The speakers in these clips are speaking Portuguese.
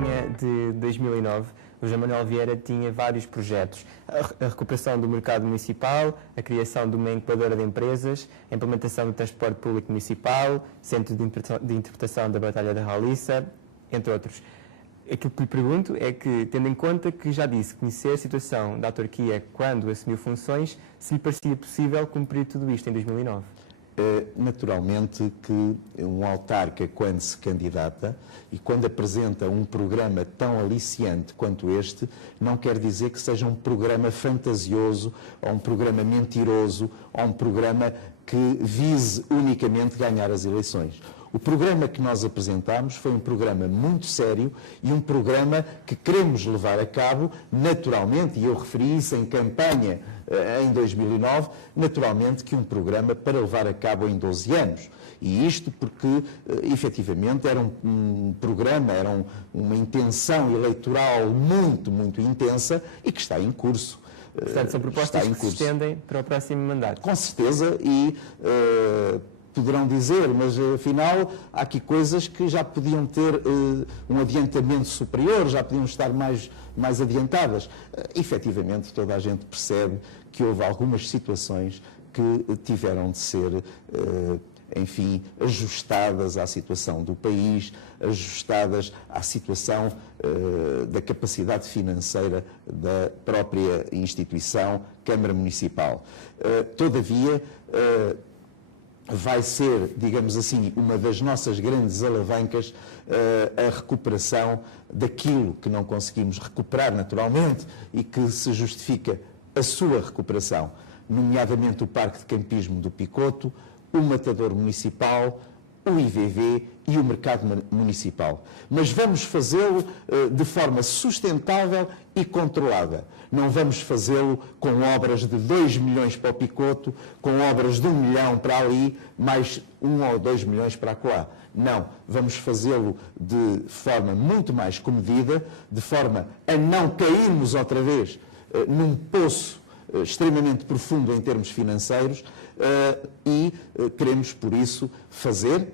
campanha de 2009, o José Manuel Vieira tinha vários projetos. A recuperação do mercado municipal, a criação de uma incubadora de empresas, a implementação do transporte público municipal, centro de interpretação da Batalha da Raliça, entre outros. Aquilo que lhe pergunto é que, tendo em conta que já disse conhecer a situação da autarquia quando assumiu funções, se lhe parecia possível cumprir tudo isto em 2009? Naturalmente que um autarca, quando se candidata e quando apresenta um programa tão aliciante quanto este, não quer dizer que seja um programa fantasioso, ou um programa mentiroso, ou um programa que vise unicamente ganhar as eleições. O programa que nós apresentámos foi um programa muito sério e um programa que queremos levar a cabo naturalmente, e eu referi isso em campanha em 2009, naturalmente que um programa para levar a cabo em 12 anos. E isto porque, efetivamente, era um programa, era uma intenção eleitoral muito, muito intensa e que está em curso. Portanto, são propostas que se estendem para o próximo mandato. Com certeza, e poderão dizer, mas afinal há aqui coisas que já podiam ter um adiantamento superior, já podiam estar mais adiantadas. Efetivamente, toda a gente percebe que houve algumas situações que tiveram de ser, enfim, ajustadas à situação do país, ajustadas à situação da capacidade financeira da própria instituição, Câmara Municipal. Todavia, vai ser, digamos assim, uma das nossas grandes alavancas a recuperação daquilo que não conseguimos recuperar naturalmente e que se justifica a sua recuperação, nomeadamente o Parque de Campismo do Picoto, o Matador Municipal, o IVV e o Mercado Municipal. Mas vamos fazê-lo de forma sustentável e controlada. Não vamos fazê-lo com obras de 2 milhões para o Picoto, com obras de 1 milhão para ali, mais 1 ou 2 milhões para acolá. Não, vamos fazê-lo de forma muito mais comedida, de forma a não cairmos outra vez num poço extremamente profundo em termos financeiros e queremos, por isso, fazer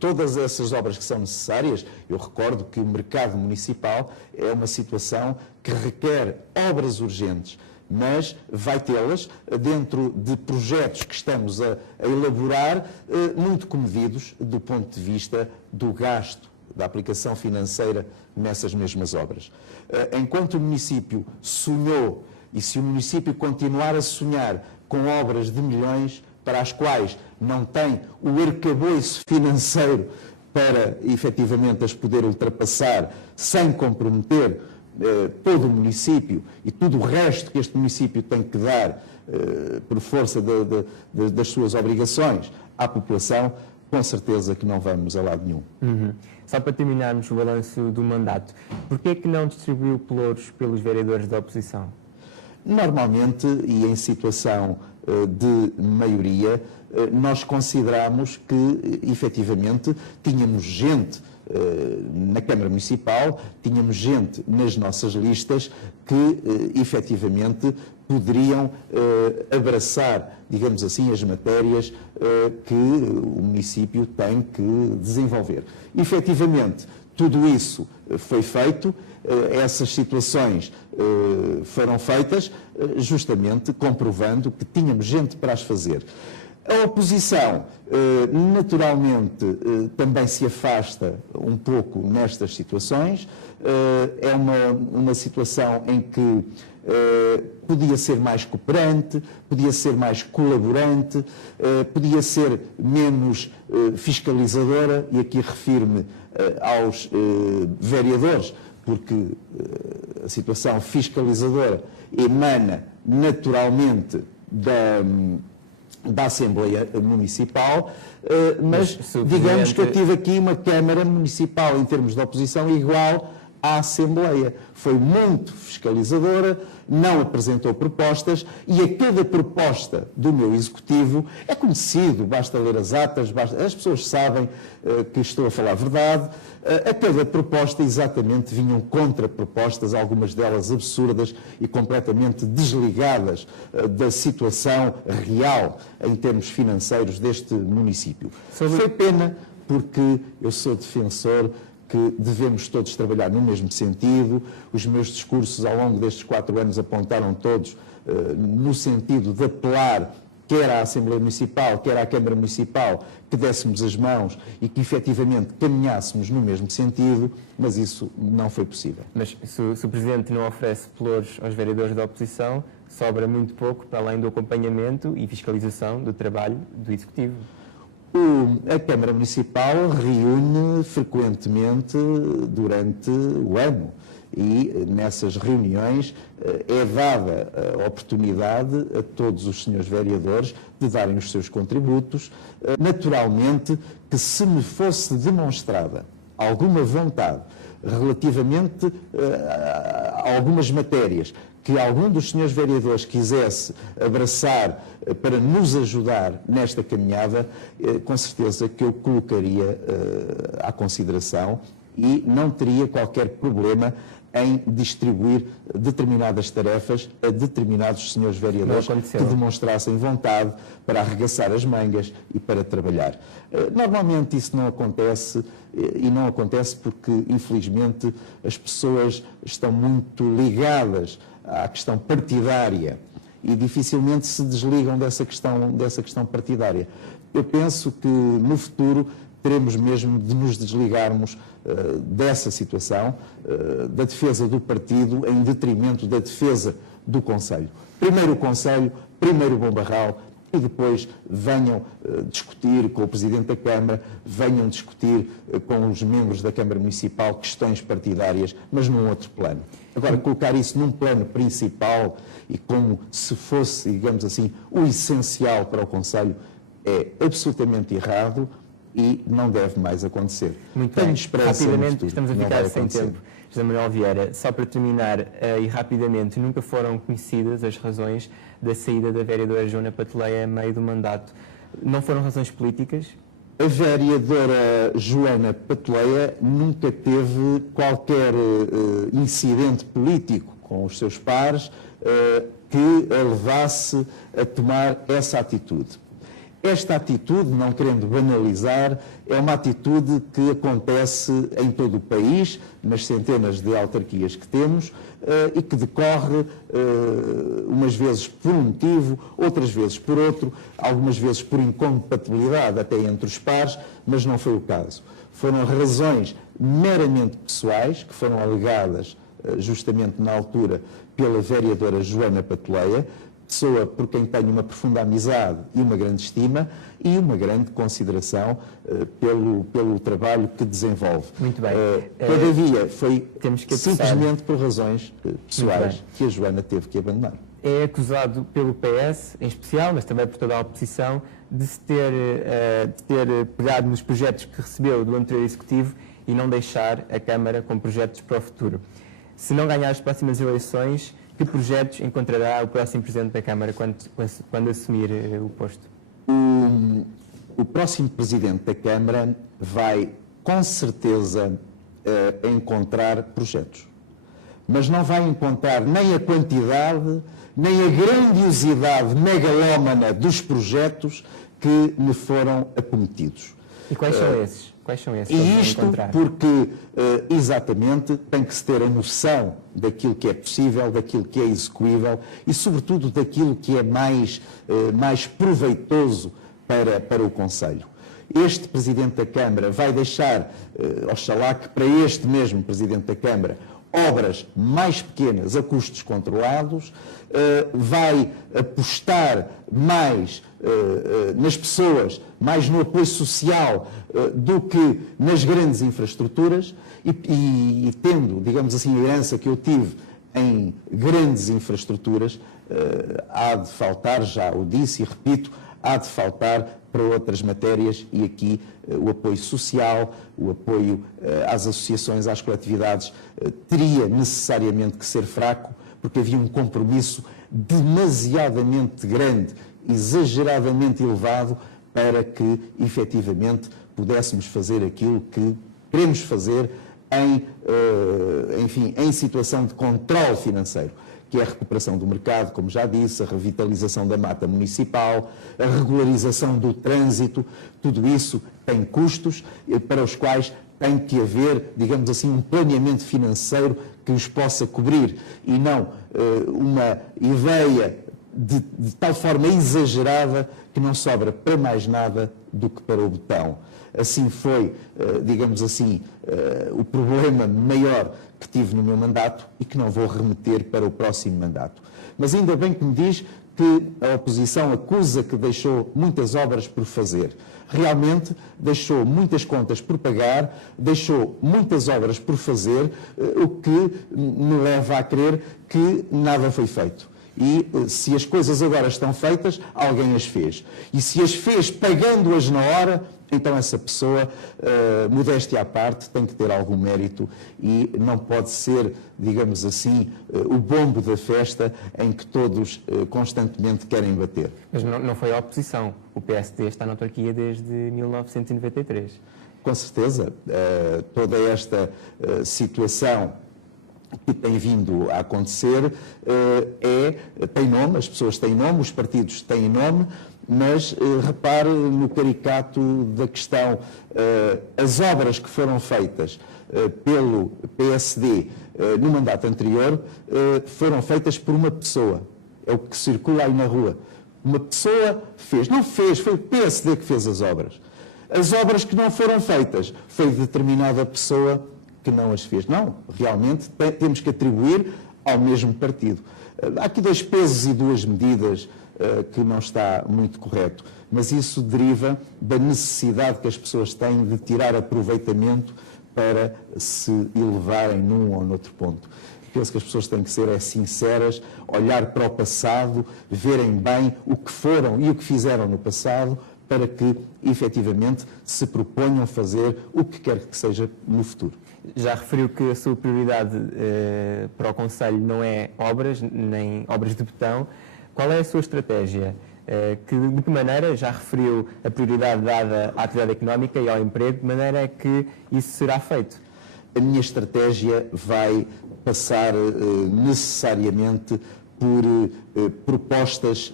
todas essas obras que são necessárias. Eu recordo que o mercado municipal é uma situação que requer obras urgentes, mas vai tê-las dentro de projetos que estamos a elaborar, muito comedidos do ponto de vista do gasto, da aplicação financeira nessas mesmas obras. Enquanto o município sonhou, e se o município continuar a sonhar com obras de milhões, para as quais não tem o arcabouço financeiro para, efetivamente, as poder ultrapassar sem comprometer todo o município e tudo o resto que este município tem que dar por força das suas obrigações à população, com certeza que não vamos a lado nenhum. Só para terminarmos o balanço do mandato, porquê é que não distribuiu pelouros pelos vereadores da oposição? Normalmente, e em situação de maioria, nós consideramos que, efetivamente, tínhamos gente na Câmara Municipal, tínhamos gente nas nossas listas que, efetivamente, poderiam abraçar, digamos assim, as matérias que o município tem que desenvolver. Efetivamente, tudo isso foi feito, essas situações foram feitas justamente comprovando que tínhamos gente para as fazer. A oposição, naturalmente, também se afasta um pouco nestas situações. É uma situação em que podia ser mais cooperante, podia ser mais colaborante, podia ser menos fiscalizadora, e aqui refiro-me aos vereadores, porque a situação fiscalizadora emana naturalmente da Assembleia Municipal, mas digamos que eu tive aqui uma Câmara Municipal em termos de oposição igual à Assembleia. Foi muito fiscalizadora, não apresentou propostas, e a cada proposta do meu Executivo é conhecido, basta ler as atas, as pessoas sabem que estou a falar a verdade. A cada proposta exatamente vinham contrapropostas, algumas delas absurdas e completamente desligadas da situação real em termos financeiros deste município. Foi pena, porque eu sou defensor que devemos todos trabalhar no mesmo sentido. Os meus discursos ao longo destes 4 anos apontaram todos no sentido de apelar quer à Assembleia Municipal, quer à Câmara Municipal, que dessemos as mãos e que efetivamente caminhássemos no mesmo sentido, mas isso não foi possível. Mas se o Presidente não oferece pelouros aos vereadores da oposição, sobra muito pouco para além do acompanhamento e fiscalização do trabalho do Executivo. A Câmara Municipal reúne frequentemente durante o ano e nessas reuniões é dada a oportunidade a todos os senhores vereadores de darem os seus contributos. Naturalmente que se me fosse demonstrada alguma vontade relativamente a algumas matérias que algum dos senhores vereadores quisesse abraçar para nos ajudar nesta caminhada, com certeza que eu colocaria à consideração e não teria qualquer problema em distribuir determinadas tarefas a determinados senhores vereadores que demonstrassem vontade para arregaçar as mangas e para trabalhar. Normalmente isso não acontece, e não acontece porque, infelizmente, as pessoas estão muito ligadas à questão partidária e dificilmente se desligam dessa questão partidária. Eu penso que no futuro teremos mesmo de nos desligarmos dessa situação, da defesa do partido em detrimento da defesa do Conselho. Primeiro o Conselho, primeiro o Bom Barral e depois venham discutir com o Presidente da Câmara, venham discutir com os membros da Câmara Municipal questões partidárias, mas num outro plano. Agora, colocar isso num plano principal e como se fosse, digamos assim, o essencial para o Conselho é absolutamente errado e não deve mais acontecer. Muito bem. Rapidamente, estamos a ficar sem tempo. José Manuel Vieira, só para terminar, e rapidamente, nunca foram conhecidas as razões da saída da vereadora Joana Patelia a meio do mandato. Não foram razões políticas? A vereadora Joana Patelia nunca teve qualquer incidente político com os seus pares que a levasse a tomar essa atitude. Esta atitude, não querendo banalizar, é uma atitude que acontece em todo o país, nas centenas de autarquias que temos, e que decorre umas vezes por um motivo, outras vezes por outro, algumas vezes por incompatibilidade até entre os pares, mas não foi o caso. Foram razões meramente pessoais, que foram alegadas justamente na altura pela vereadora Joana Patelia, pessoa por quem tenho uma profunda amizade e uma grande estima e uma grande consideração pelo trabalho que desenvolve. Muito bem. Todavia, foi simplesmente por razões pessoais que a Joana teve que abandonar. É acusado pelo PS, em especial, mas também por toda a oposição, de se ter pegado nos projetos que recebeu do anterior Executivo e não deixar a Câmara com projetos para o futuro. Se não ganhar as próximas eleições, que projetos encontrará o próximo Presidente da Câmara quando assumir o posto? O próximo Presidente da Câmara vai, com certeza, encontrar projetos. Mas não vai encontrar nem a quantidade, nem a grandiosidade megalómana dos projetos que lhe foram acometidos. E quais são esses? E isto porque, exatamente, tem que se ter a noção daquilo que é possível, daquilo que é execuível e, sobretudo, daquilo que é mais proveitoso para o Conselho. Este Presidente da Câmara vai deixar, oxalá que para este mesmo Presidente da Câmara, obras mais pequenas a custos controlados, vai apostar mais nas pessoas, mais no apoio social do que nas grandes infraestruturas e tendo, digamos assim, a herança que eu tive em grandes infraestruturas, há de faltar, já o disse e repito, há de faltar para outras matérias e aqui o apoio social, o apoio às associações, às coletividades, teria necessariamente que ser fraco, porque havia um compromisso demasiadamente grande, exageradamente elevado, para que, efetivamente, pudéssemos fazer aquilo que queremos fazer em situação de controle financeiro, que é a recuperação do mercado, como já disse, a revitalização da mata municipal, a regularização do trânsito, tudo isso tem custos para os quais tem que haver, digamos assim, um planeamento financeiro que os possa cobrir e não uma ideia de tal forma exagerada que não sobra para mais nada do que para o botão. Assim foi, digamos assim, o problema maior que tive no meu mandato e que não vou remeter para o próximo mandato. Mas ainda bem que me diz que a oposição acusa que deixou muitas obras por fazer. Realmente deixou muitas contas por pagar, deixou muitas obras por fazer, o que me leva a crer que nada foi feito. E se as coisas agora estão feitas, alguém as fez. E se as fez pagando-as na hora, então essa pessoa, modéstia à parte, tem que ter algum mérito e não pode ser, digamos assim, o bombo da festa em que todos constantemente querem bater. Mas não foi a oposição. O PSD está na autarquia desde 1993. Com certeza. Toda esta situação que tem vindo a acontecer tem nome, as pessoas têm nome, os partidos têm nome, mas repare no caricato da questão, as obras que foram feitas pelo PSD no mandato anterior foram feitas por uma pessoa, é o que circula aí na rua. Uma pessoa fez, não fez, foi o PSD que fez as obras. As obras que não foram feitas, foi determinada pessoa que não as fez. Não, realmente temos que atribuir ao mesmo partido. Há aqui 2 pesos e 2 medidas que não está muito correto, mas isso deriva da necessidade que as pessoas têm de tirar aproveitamento para se elevarem num ou noutro ponto. Penso que as pessoas têm que ser sinceras, olhar para o passado, verem bem o que foram e o que fizeram no passado, para que, efetivamente, se proponham fazer o que quer que seja no futuro. Já referiu que a sua prioridade para o Conselho não é obras, nem obras de botão. Qual é a sua estratégia? De que maneira, já referiu a prioridade dada à atividade económica e ao emprego, de maneira que isso será feito? A minha estratégia vai passar necessariamente por propostas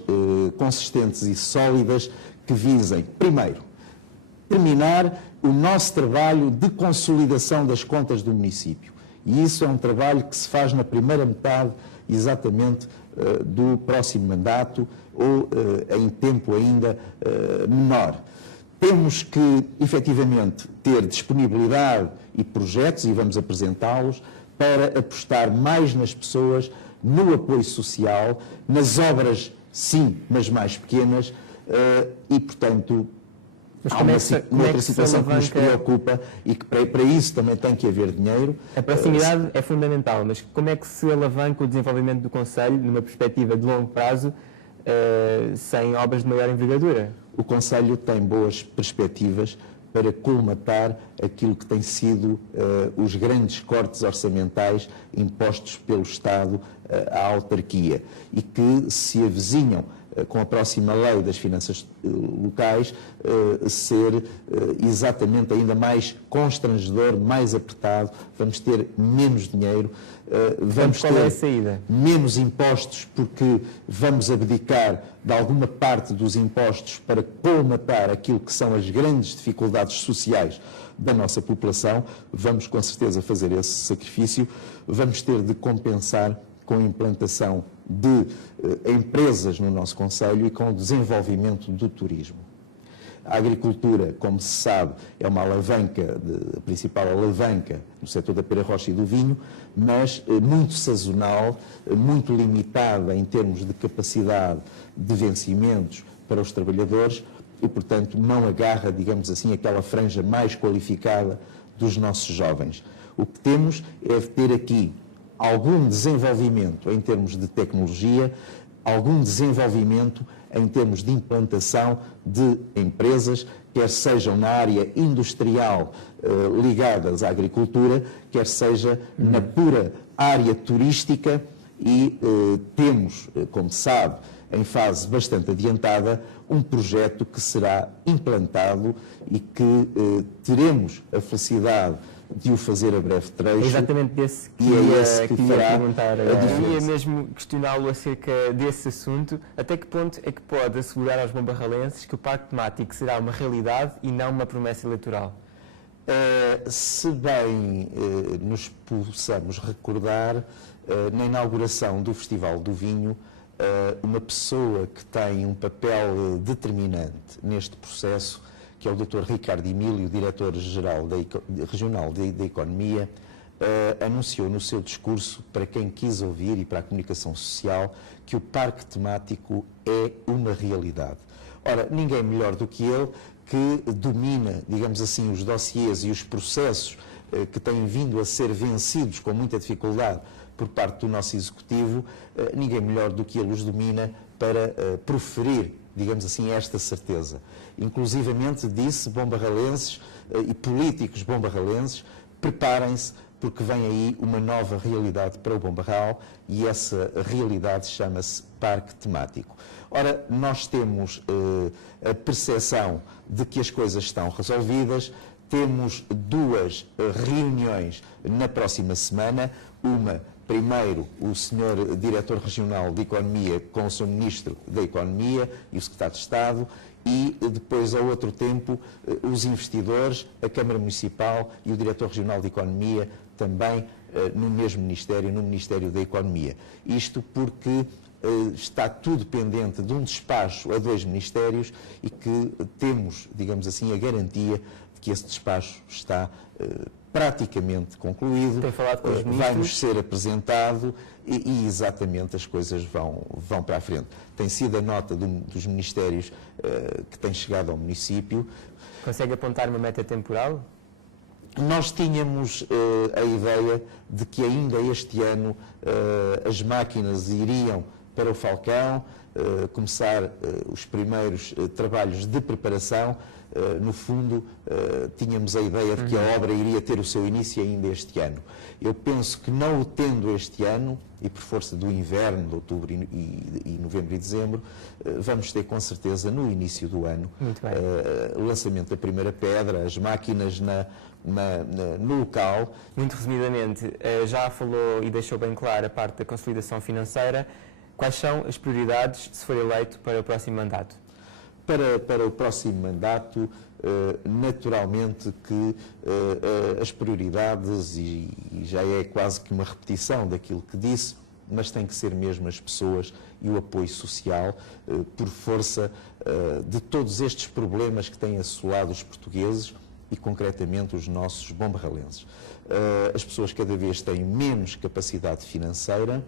consistentes e sólidas que visem, primeiro, terminar o nosso trabalho de consolidação das contas do município. E isso é um trabalho que se faz na primeira metade, exatamente, do próximo mandato ou em tempo ainda menor. Temos que, efetivamente, ter disponibilidade e projetos, e vamos apresentá-los, para apostar mais nas pessoas, no apoio social, nas obras, sim, mas mais pequenas, e, portanto, há uma outra situação que nos preocupa e que para isso também tem que haver dinheiro. A proximidade é fundamental, mas como é que se alavanca o desenvolvimento do Conselho numa perspectiva de longo prazo, sem obras de maior envergadura? O Conselho tem boas perspectivas para colmatar aquilo que tem sido os grandes cortes orçamentais impostos pelo Estado à autarquia e que se avizinham com a próxima lei das finanças locais, ser exatamente ainda mais constrangedor, mais apertado, vamos ter menos dinheiro, vamos ter menos impostos porque vamos abdicar de alguma parte dos impostos para colmatar aquilo que são as grandes dificuldades sociais da nossa população, vamos com certeza fazer esse sacrifício, vamos ter de compensar com a implantação de empresas no nosso Conselho e com o desenvolvimento do turismo. A agricultura, como se sabe, é uma alavanca, a principal alavanca no setor da pera rocha e do vinho, mas muito sazonal, muito limitada em termos de capacidade de vencimentos para os trabalhadores e, portanto, não agarra, digamos assim, aquela franja mais qualificada dos nossos jovens. O que temos é de ter aqui algum desenvolvimento em termos de tecnologia, algum desenvolvimento em termos de implantação de empresas, quer sejam na área industrial ligadas à agricultura, quer seja na pura área turística e temos, como sabe, em fase bastante adiantada, um projeto que será implantado e que teremos a felicidade de o fazer a breve trecho. É exatamente desse que fará perguntar. Eu queria mesmo questioná-lo acerca desse assunto. Até que ponto é que pode assegurar aos bombarralenses que o Parque Temático será uma realidade e não uma promessa eleitoral? Se bem nos possamos recordar, na inauguração do Festival do Vinho, uma pessoa que tem um papel determinante neste processo, que é o Dr. Ricardo Emílio, Diretor-Geral Regional da Economia, anunciou no seu discurso, para quem quis ouvir e para a comunicação social, que o parque temático é uma realidade. Ora, ninguém melhor do que ele, que domina, digamos assim, os dossiês e os processos que têm vindo a ser vencidos com muita dificuldade por parte do nosso Executivo, ninguém melhor do que ele os domina para proferir, digamos assim, esta certeza. Inclusivamente disse, bombarralenses e políticos bombarralenses, preparem-se, porque vem aí uma nova realidade para o Bom Barral, e essa realidade chama-se parque temático. Ora, nós temos a percepção de que as coisas estão resolvidas, temos 2 reuniões na próxima semana, uma, primeiro, o Sr. Diretor Regional de Economia com o Sr. Ministro da Economia e o Secretário de Estado, e depois, ao outro tempo, os investidores, a Câmara Municipal e o Diretor Regional de Economia, também no mesmo Ministério, no Ministério da Economia. Isto porque está tudo pendente de um despacho a 2 ministérios e que temos, digamos assim, a garantia de que esse despacho está praticamente concluído. Tem falado com os ministros? Vai-nos ser apresentado e exatamente as coisas vão para a frente. Tem sido a nota dos ministérios que tem chegado ao município. Consegue apontar uma meta temporal? Nós tínhamos a ideia de que ainda este ano as máquinas iriam para o Falcão, começar os primeiros trabalhos de preparação. No fundo, tínhamos a ideia de que a obra iria ter o seu início ainda este ano. Eu penso que, não o tendo este ano, e por força do inverno, de outubro e novembro e dezembro, vamos ter com certeza no início do ano o lançamento da primeira pedra, as máquinas no local. Muito resumidamente, já falou e deixou bem claro a parte da consolidação financeira. Quais são as prioridades, se for eleito, para o próximo mandato? Para o próximo mandato, naturalmente que as prioridades, e já é quase que uma repetição daquilo que disse, mas tem que ser mesmo as pessoas e o apoio social, por força de todos estes problemas que têm assolado os portugueses e, concretamente, os nossos bombarralenses. As pessoas cada vez têm menos capacidade financeira,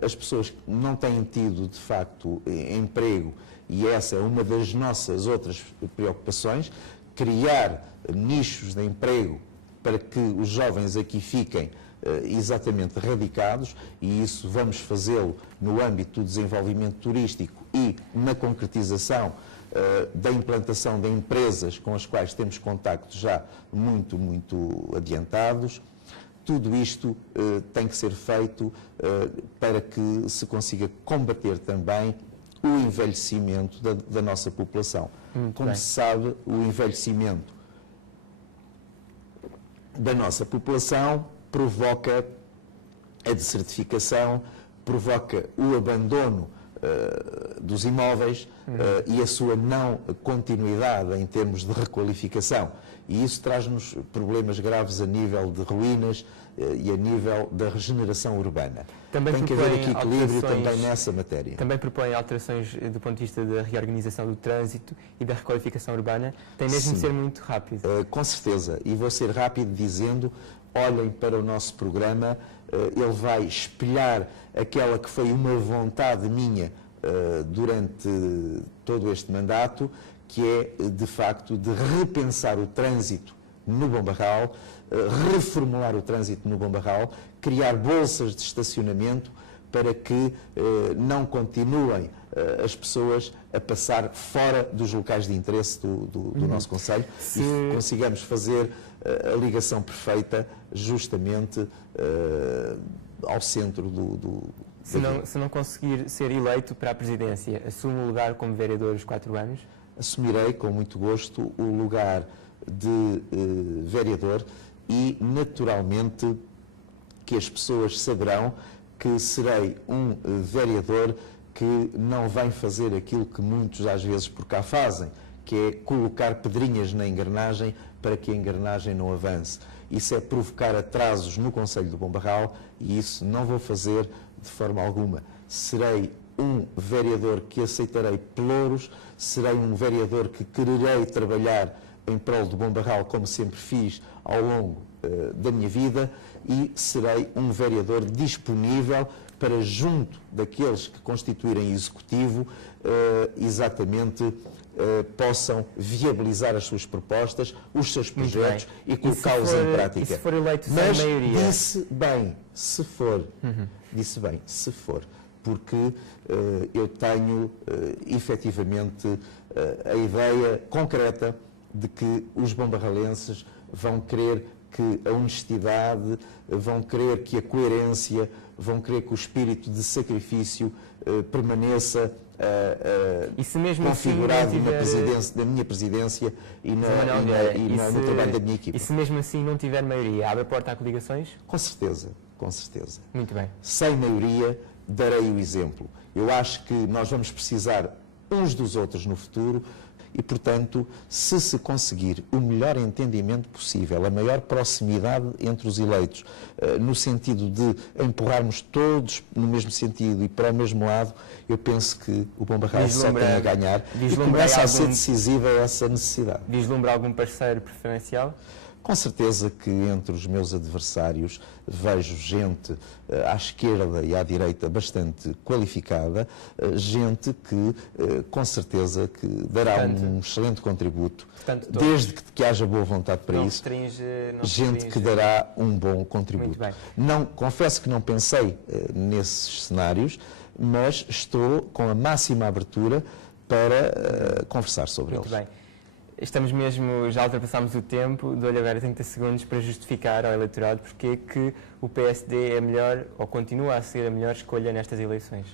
as pessoas não têm tido, de facto, emprego, e essa é uma das nossas outras preocupações, criar nichos de emprego para que os jovens aqui fiquem exatamente radicados, e isso vamos fazê-lo no âmbito do desenvolvimento turístico e na concretização da implantação de empresas com as quais temos contactos já muito adiantados. Tudo isto tem que ser feito para que se consiga combater também o envelhecimento da nossa população. Como se sabe, o envelhecimento da nossa população provoca a desertificação, provoca o abandono dos imóveis e a sua não continuidade em termos de requalificação. E isso traz-nos problemas graves a nível de ruínas e a nível da regeneração urbana. Também tem que haver aqui equilíbrio também nessa matéria. Também propõe alterações do ponto de vista da reorganização do trânsito e da requalificação urbana. Tem mesmo de ser muito rápido. Com certeza. E vou ser rápido dizendo, olhem para o nosso programa, ele vai espelhar aquela que foi uma vontade minha durante todo este mandato, que é, de facto, de repensar o trânsito no Bom Barral, reformular o trânsito no Bom Barral, criar bolsas de estacionamento para que não continuem as pessoas a passar fora dos locais de interesse do nosso concelho e consigamos fazer a ligação perfeita justamente ao centro Se não conseguir ser eleito para a presidência, assume o lugar como vereador os 4 anos? Assumirei com muito gosto o lugar de vereador e, naturalmente, que as pessoas saberão que serei um vereador que não vem fazer aquilo que muitos às vezes por cá fazem, que é colocar pedrinhas na engrenagem para que a engrenagem não avance. Isso é provocar atrasos no Conselho do Bom Barral e isso não vou fazer de forma alguma. Serei um vereador que aceitarei pelouros, serei um vereador que quererei trabalhar em prol do Bom Barral, como sempre fiz ao longo da minha vida, e serei um vereador disponível para, junto daqueles que constituírem executivo, exatamente possam viabilizar as suas propostas, os seus projetos e colocá-los em prática. E se for eleito sem Mas maioria? disse bem, se for. Disse bem, se for. Porque eu tenho, efetivamente, a ideia concreta de que os bombarralenses vão querer que a honestidade, vão querer que a coerência, vão querer que o espírito de sacrifício permaneça configurado assim na minha presidência e no trabalho da minha equipa. E se mesmo assim não tiver maioria, abre a porta a coligações? Com certeza, com certeza. Muito bem. Sem maioria, darei o exemplo. Eu acho que nós vamos precisar uns dos outros no futuro e, portanto, se conseguir o melhor entendimento possível, a maior proximidade entre os eleitos, no sentido de empurrarmos todos no mesmo sentido e para o mesmo lado, eu penso que o Bom Barral só tem a ganhar e começa a ser decisiva essa necessidade. Vislumbra algum parceiro preferencial? Com certeza que entre os meus adversários vejo gente à esquerda e à direita bastante qualificada, gente que com certeza que dará um excelente contributo, desde que haja boa vontade para isso, gente que dará um bom contributo. Não, confesso que não pensei nesses cenários, mas estou com a máxima abertura para conversar sobre eles. Muito bem. Estamos mesmo, já ultrapassámos o tempo, dou-lhe agora 30 segundos para justificar ao eleitorado porque é que o PSD é a melhor, ou continua a ser a melhor escolha nestas eleições.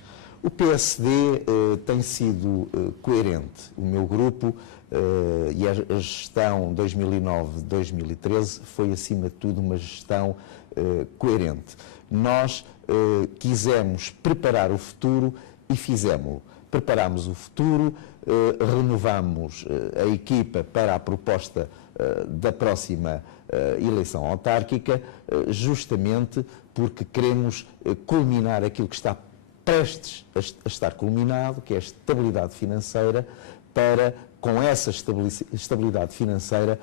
O PSD tem sido coerente. O meu grupo e a gestão 2009-2013 foi, acima de tudo, uma gestão coerente. Nós quisemos preparar o futuro e fizemos-lo. Preparámos o futuro, renovamos a equipa para a proposta da próxima eleição autárquica, justamente porque queremos culminar aquilo que está prestes a estar culminado, que é a estabilidade financeira, para, com essa estabilidade financeira,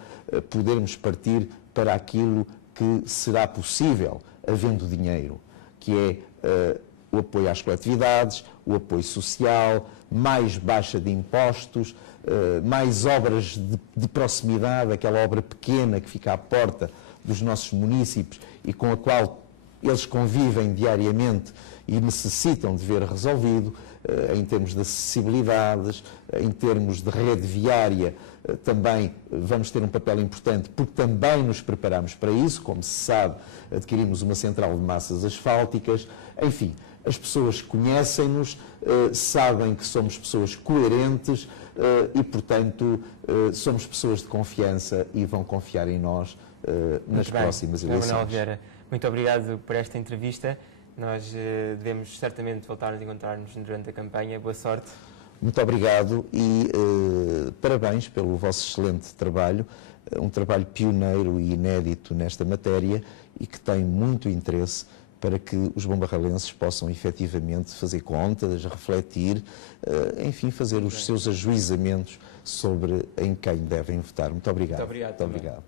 podermos partir para aquilo que será possível, havendo dinheiro, que é o apoio às coletividades, o apoio social, mais baixa de impostos, mais obras de proximidade, aquela obra pequena que fica à porta dos nossos municípios e com a qual eles convivem diariamente e necessitam de ver resolvido, em termos de acessibilidades, em termos de rede viária, também vamos ter um papel importante, porque também nos preparamos para isso. Como se sabe, adquirimos uma central de massas asfálticas, enfim. As pessoas conhecem-nos, sabem que somos pessoas coerentes e, portanto, somos pessoas de confiança e vão confiar em nós nas próximas eleições. Manuel Vieira, muito obrigado por esta entrevista. Nós devemos certamente voltar a encontrar-nos durante a campanha. Boa sorte. Muito obrigado e parabéns pelo vosso excelente trabalho, um trabalho pioneiro e inédito nesta matéria e que tem muito interesse para que os bombarralenses possam efetivamente fazer contas, refletir, enfim, fazer os seus ajuizamentos sobre em quem devem votar. Muito obrigado. Muito obrigado. Muito obrigado.